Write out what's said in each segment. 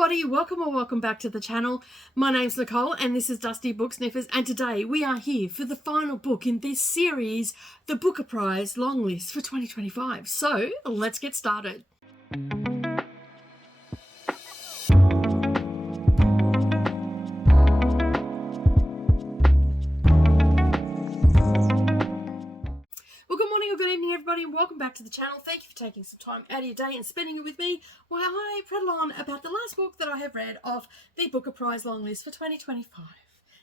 everybody, welcome or welcome back to the channel. My name's Nicole and this is Dusty Book Sniffers, and today we are here for the final book in this series, the Booker Prize Longlist for 2025. So let's get started. Everybody, and welcome back to the channel. Thank you for taking some time out of your day and spending it with me while I prattle on about the last book that I have read of the Booker Prize Longlist for 2025.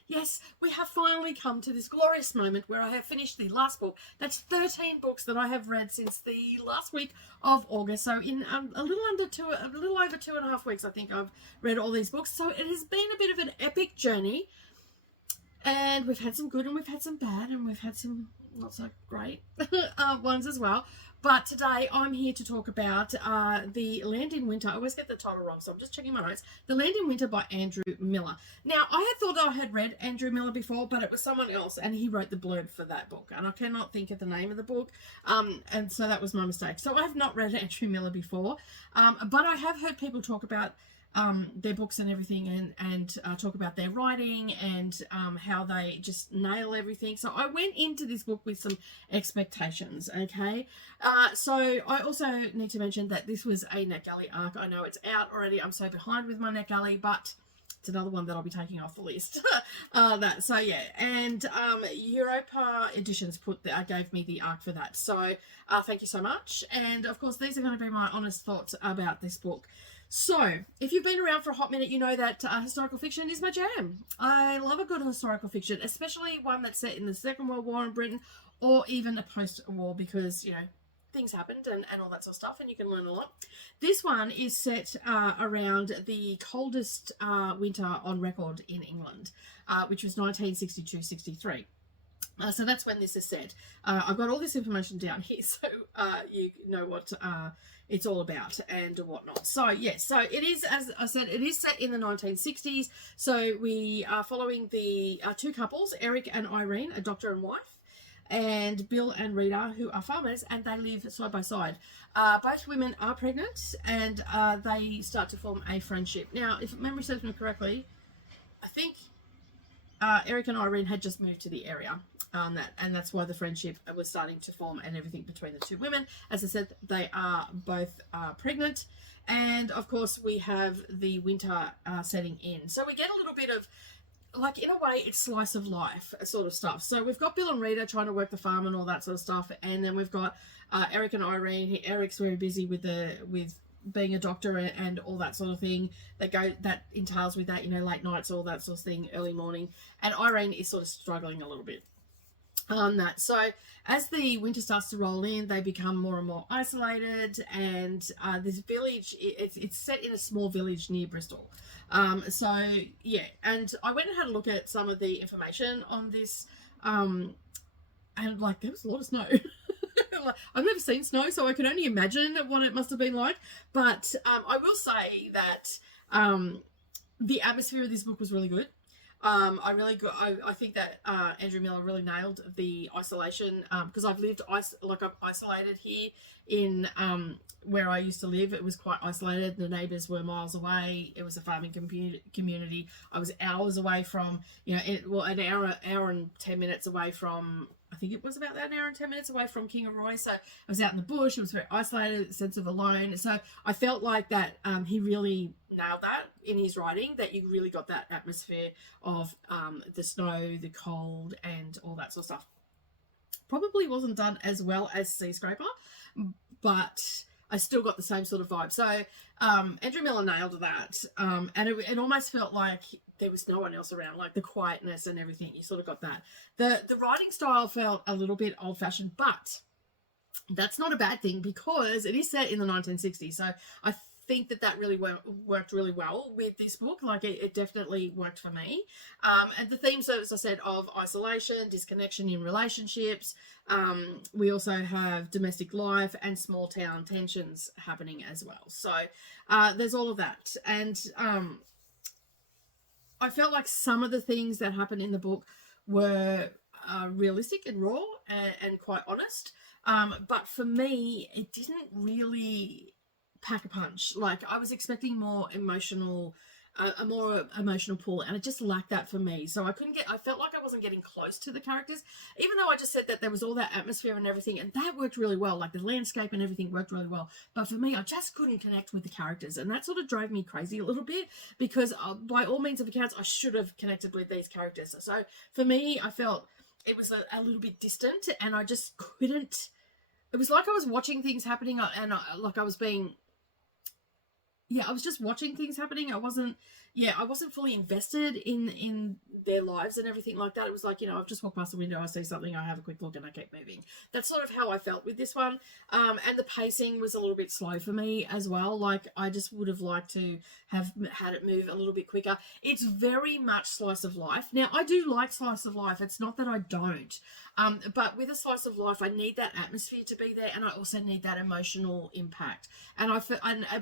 Yes, we have finally come to this glorious moment where I have finished the last book. That's 13 books that I have read since the last week of August. So in a little over 2.5 weeks, I think I've read all these books. So it has been a bit of an epic journey, and we've had some good and we've had some bad and we've had some not so great ones as well. But today I'm here to talk about The Land in Winter. I always get the title wrong, so I'm just checking my notes. The Land in Winter by Andrew Miller. Now, I had thought I had read Andrew Miller before, but it was someone else, and he wrote the blurb for that book, and I cannot think of the name of the book, and so that was my mistake. So I have not read Andrew Miller before, but I have heard people talk about their books and everything, and talk about their writing and how they just nail everything. So I went into this book with some expectations, okay? So I also need to mention that this was a NetGalley arc. I know it's out already. I'm so behind with my NetGalley, but it's another one that I'll be taking off the list. So yeah, and Europa Editions gave me the arc for that. So thank you so much. And of course, these are going to be my honest thoughts about this book. So, if you've been around for a hot minute, you know that historical fiction is my jam. I love a good historical fiction, especially one that's set in the Second World War in Britain, or even a post-war, because, you know, things happened and all that sort of stuff, and you can learn a lot. This one is set around the coldest winter on record in England, which was 1962-63. So that's when this is set. I've got all this information down here, so you know what it's all about and whatnot. So yes, so it is, as I said, it is set in the 1960s. So we are following the two couples, Eric and Irene, a doctor and wife, and Bill and Rita, who are farmers, and they live side by side. Both women are pregnant, and they start to form a friendship. Now, if memory serves me correctly, I think Eric and Irene had just moved to the area. And that's why the friendship was starting to form and everything between the two women. As I said, they are both pregnant, and of course we have the winter setting in. So we get a little bit of, like, in a way, it's slice of life sort of stuff. So we've got Bill and Rita trying to work the farm and all that sort of stuff, and then we've got Eric and Irene. Eric's very busy with being a doctor and all that sort of thing that entails with that, you know, late nights, all that sort of thing, early morning, and Irene is sort of struggling a little bit on that. So as the winter starts to roll in, they become more and more isolated, and this village, it's set in a small village near Bristol. So yeah, and I went and had a look at some of the information on this, and like, there was a lot of snow. I've never seen snow, so I can only imagine what it must have been like. But I will say that the atmosphere of this book was really good. I think that Andrew Miller really nailed the isolation, because I've isolated here in where I used to live. It was quite isolated. The neighbours were miles away. It was a farming community. I was hours away from, you know, an hour and 10 minutes away from, I think it was about an hour and 10 minutes away from Kingaroy. So I was out in the bush. It was very isolated, sense of alone. So I felt like that he really nailed that in his writing, that you really got that atmosphere of the snow, the cold, and all that sort of stuff. Probably wasn't done as well as Seascraper, but I still got the same sort of vibe. So Andrew Miller nailed that, and it almost felt like there was no one else around, like the quietness and everything. You sort of got that. The writing style felt a little bit old-fashioned, but that's not a bad thing because it is set in the 1960s. So I think that really worked really well with this book. Like, it definitely worked for me. And the themes, as I said, of isolation, disconnection in relationships. We also have domestic life and small town tensions happening as well. So there's all of that. And I felt like some of the things that happened in the book were realistic and raw and quite honest. But for me, it didn't really pack a punch. Like, I was expecting more emotional, a more emotional pull, and it just lacked that for me. So I felt like I wasn't getting close to the characters, even though I just said that there was all that atmosphere and everything, and that worked really well. Like, the landscape and everything worked really well. But for me, I just couldn't connect with the characters, and that sort of drove me crazy a little bit, because by all means of accounts, I should have connected with these characters. So for me, I felt it was a little bit distant, and I just couldn't. It was like I was watching things happening, and like I was being, I was just watching things happening. I wasn't fully invested in their lives and everything like that. It was like, I've just walked past the window, I see something, I have a quick look, and I keep moving. That's sort of how I felt with this one. And the pacing was a little bit slow for me as well. Like, I just would have liked to have had it move a little bit quicker. It's very much slice of life. Now, I do like slice of life. It's not that I don't. But with a slice of life, I need that atmosphere to be there, and I also need that emotional impact. And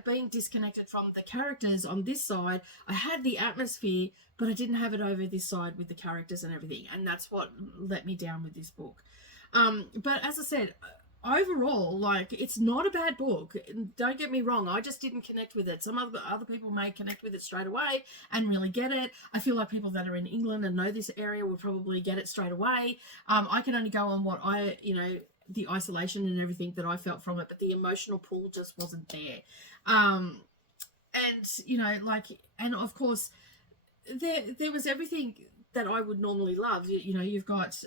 being disconnected from the characters on this side, I had the atmosphere, but I didn't have it over this side with the characters and everything. And that's what let me down with this book. But as I said, overall, like, it's not a bad book. Don't get me wrong. I just didn't connect with it. Some other people may connect with it straight away and really get it. I feel like people that are in England and know this area will probably get it straight away. I can only go on what the isolation and everything that I felt from it, but the emotional pull just wasn't there. And of course, there was everything that I would normally love. You've got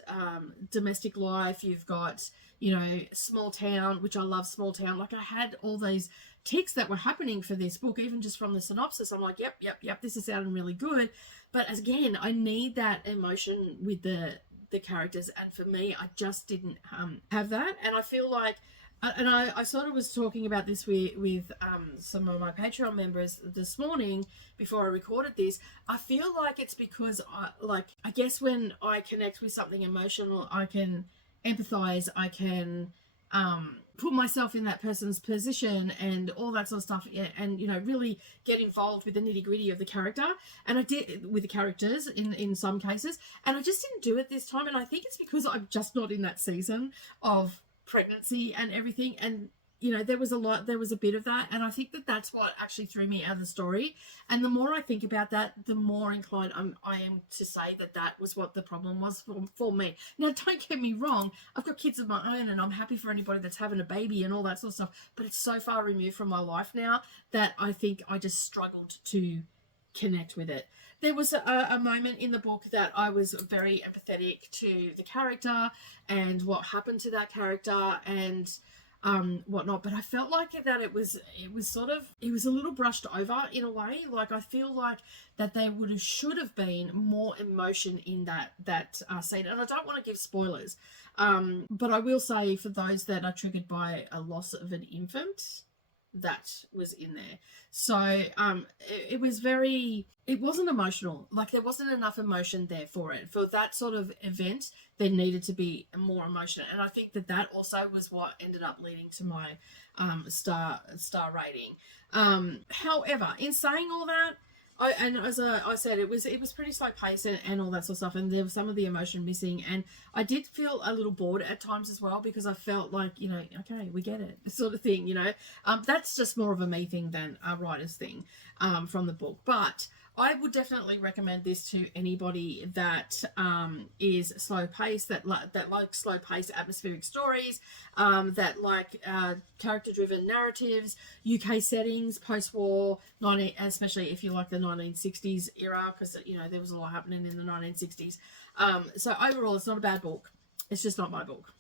domestic life, you've got, small town, which I love small town. Like, I had all these ticks that were happening for this book, even just from the synopsis. I'm like, yep, this is sounding really good. But again, I need that emotion with the characters, and for me, I just didn't have that. And I feel like, and I sort of was talking about this with some of my Patreon members this morning before I recorded this. I feel like it's because I guess when I connect with something emotional, I can empathize, I can put myself in that person's position and all that sort of stuff, and really get involved with the nitty-gritty of the character. And I did with the characters in some cases, and I just didn't do it this time. And I think it's because I'm just not in that season of pregnancy and everything, and there was a bit of that, and I think that's what actually threw me out of the story. And the more I think about that, the more inclined I am to say that was what the problem was for me. Now, don't get me wrong, I've got kids of my own, and I'm happy for anybody that's having a baby and all that sort of stuff, but it's so far removed from my life now that I think I just struggled to connect with it. There was a moment in the book that I was very empathetic to the character and what happened to that character and whatnot, but I felt like that it was a little brushed over in a way. Like, I feel like that there should have been more emotion in that scene. And I don't want to give spoilers, but I will say, for those that are triggered by a loss of an infant, that was in there. So it wasn't emotional. Like, there wasn't enough emotion there for it. For that sort of event, there needed to be more emotion. And I think that also was what ended up leading to my star rating. However, in saying all that, as I said, it was pretty slow pace and all that sort of stuff, and there was some of the emotion missing, and I did feel a little bored at times as well, because I felt like, okay, we get it, sort of thing, that's just more of a me thing than a writer's thing from the book. But I would definitely recommend this to anybody that is slow paced, that likes slow paced atmospheric stories, that like character driven narratives, UK settings, post war, especially if you like the 1960s era, because there was a lot happening in the 1960s. So overall, it's not a bad book. It's just not my book.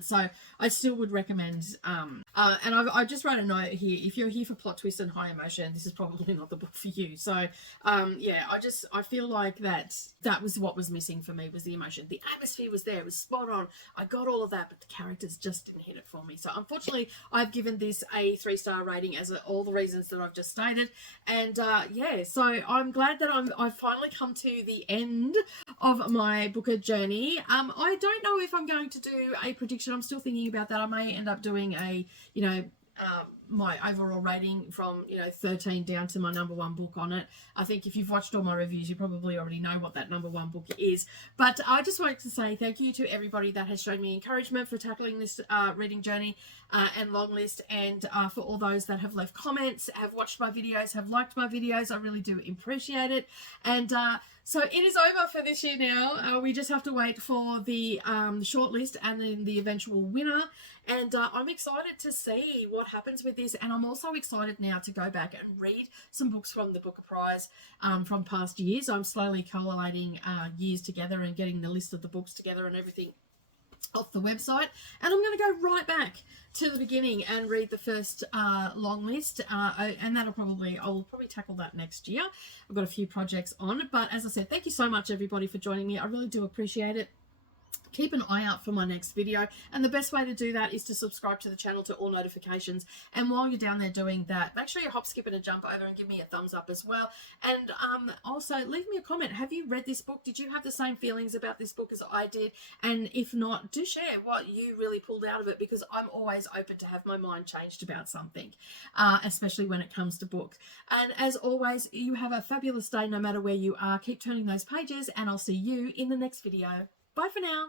So I still would recommend, and I just wrote a note here: if you're here for plot twist and high emotion, this is probably not the book for you. So I feel like that was what was missing for me, was the emotion. The atmosphere was there, it was spot on, I got all of that, but the characters just didn't hit it for me. So unfortunately, I've given this a 3-star rating, as all the reasons that I've just stated. And so I'm glad that I've finally come to the end of my Booker journey. I don't know if I'm going to do a prediction. I'm still thinking about that. I may end up doing a my overall rating from, you know, 13 down to my #1 book on it. I think if you've watched all my reviews, you probably already know what that #1 book is. But I just wanted to say thank you to everybody that has shown me encouragement for tackling this reading journey and long list, and for all those that have left comments, have watched my videos, have liked my videos. I really do appreciate it. And so it is over for this year now. We just have to wait for the shortlist and then the eventual winner. And I'm excited to see what happens with this. And I'm also excited now to go back and read some books from the Booker Prize from past years. I'm slowly collating years together and getting the list of the books together and everything off the website. And I'm going to go right back to the beginning and read the first long list. And I'll probably tackle that next year. I've got a few projects on. But as I said, thank you so much, everybody, for joining me. I really do appreciate it. Keep an eye out for my next video, and the best way to do that is to subscribe to the channel to all notifications. And while you're down there doing that, make sure you hop, skip, and a jump over and give me a thumbs up as well. And also leave me a comment. Have you read this book? Did you have the same feelings about this book as I did? And if not, do share what you really pulled out of it, because I'm always open to have my mind changed about something, especially when it comes to books. And as always, you have a fabulous day no matter where you are. Keep turning those pages, and I'll see you in the next video. Bye for now.